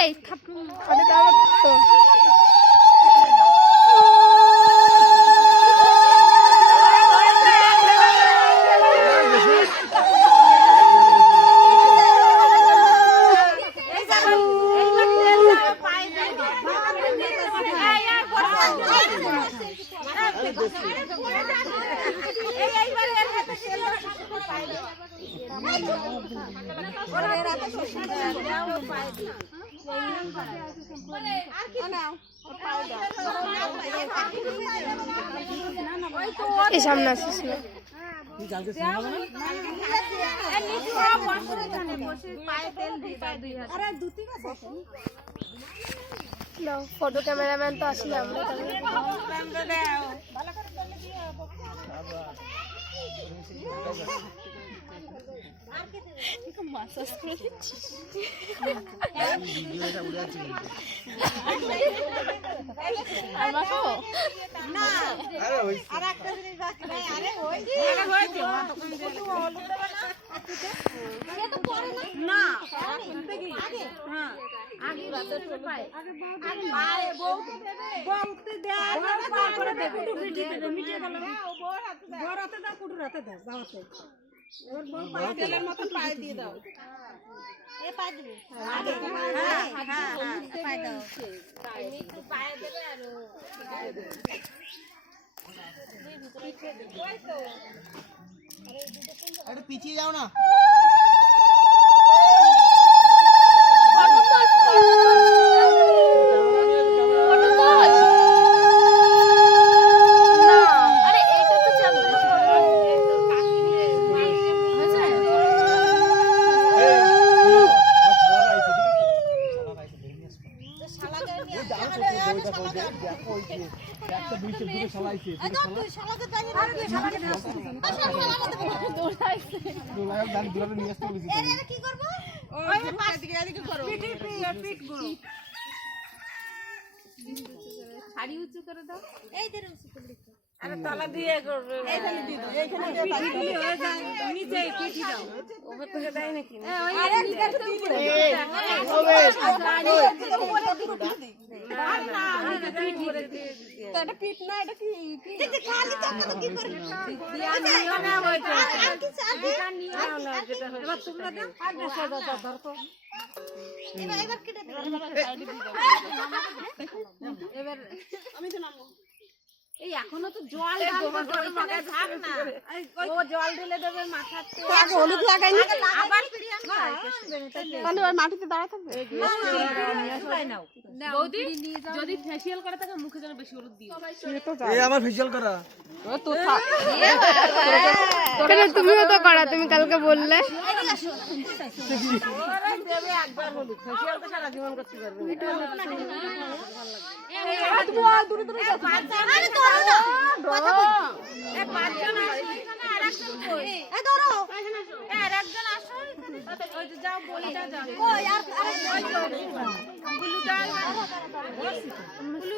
এই খাপড়ে দাও তো এই সামনে আসিস না ফটো ক্যামেরাম্যান তো আসলে আমরা মাসাজ করে দিচ্ছি তেলের মতো পায়ে দিয়ে দাও এ পায়ে দিবি আগে পায়ে দাও একটু পায়ে দেবে আর আরে পিছিয়ে যাও না তালা দিয়ে এইখানে দিয়ে দাও এইখানে দিয়ে হয়ে যায় নিচে পিঠি দাও ওপর থেকে দেয় নাকি আরে নিচে তো উপরে এটা পিঠ না এটা কি এটা খালি তো কি করবে দিয়া নিও না হইছে এটা নিও না যেটা হয় এবার তোমরা দাও আর দেশে দাও ধর তো এবার কেটে দাও এবার আমি তো নামো এই এখনো তো জল ঢালবে থাক না ও জল ঢেলে দেবে মাথাতে আগে হলুদ লাগাইনি আবার তাহলে ওই মাটিতে দাঁড়া থাকবে নাও বৌদি যদি ফেসিয়াল করে তাকে মুখে যেন বেশি হলুদ দিও এই আমার ফেসিয়াল করা ও তো থাক কেন তুমিও তো করা তুমি কালকে বললে ওরে দেবে একবার হলুদ ফেসিয়াল তো সারা জীবন করতে পারবে এই হাত বল দূরে দূরে যাও আরে ধরো না কথা বল এ পাঁচজন আসো এখানে আরেকজন কই এ ধরো এ আরেকজন আসো এখানে ওই যে যাও বলিটা যাও কই আর আরে ওই তো গুলু দাও গুলু